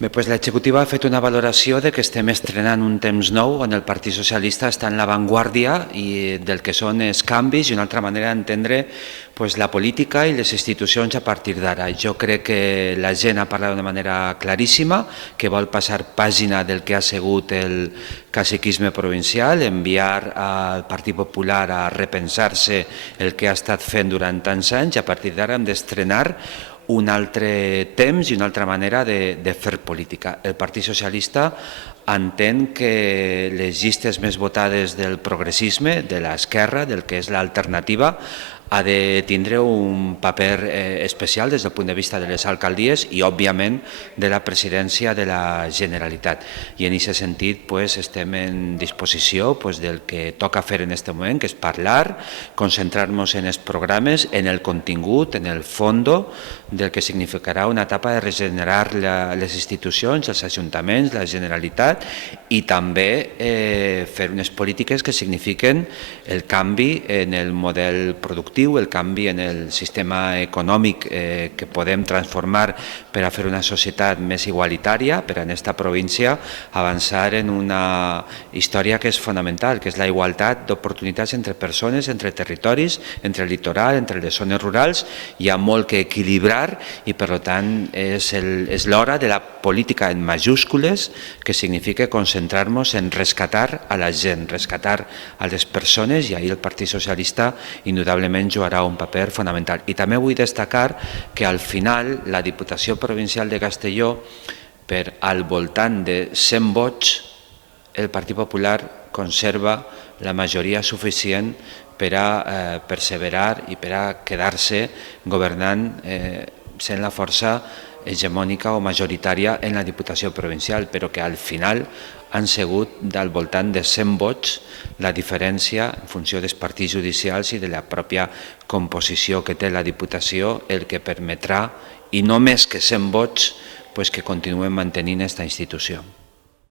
Bé, doncs l'executiva ha fet una valoració de que estem estrenant un temps nou on el Partit Socialista està en l'avantguàrdia i del que són els canvis i una altra manera d'entendre la política i les institucions a partir d'ara. Jo crec que la gent ha parlat d'una manera claríssima, que vol passar pàgina del que ha sigut el caciquisme provincial, enviar al Partit Popular a repensar-se el que ha estat fent durant tants anys i a partir d'ara hem d'estrenar un altre temps i una altra manera de fer política. El Partit Socialista entén que les llistes més votades del progressisme, de l'esquerra, del que és l'alternativa, ha de tindre un paper especial des del punt de vista de les alcaldies i, òbviament, de la presidència de la Generalitat. I en aquest sentit estem en disposició del que toca fer en aquest moment, que és parlar, concentrar-nos en els programes, en el contingut, en el fondo del que significarà una etapa de regenerar les institucions, els ajuntaments, la Generalitat i també fer unes polítiques que signifiquen el canvi en el model productiu, el canvi en el sistema econòmic que podem transformar per a fer una societat més igualitària, per a en esta província avançar en una història que és fonamental, que és la igualtat d'oportunitats entre persones, entre territoris, entre el litoral, entre les zones rurals. Hi ha molt que equilibrar i, per tant, és l'hora de la política en majúscules, que significa concentrar-nos en rescatar a la gent, rescatar a les persones, i ahir el Partit Socialista indudablement jugarà un paper fonamental. I també vull destacar que al final la Diputació Provincial de Castelló, per al voltant de 100 vots, el Partit Popular conserva la majoria suficient per a perseverar i per a quedar-se governant sent la força hegemònica o majoritària en la Diputació Provincial, però que al final han sigut del voltant de 100 vots la diferència en funció dels partits judicials i de la pròpia composició que té la Diputació, el que permetrà, i no més que 100 vots, que continuem mantenint aquesta institució.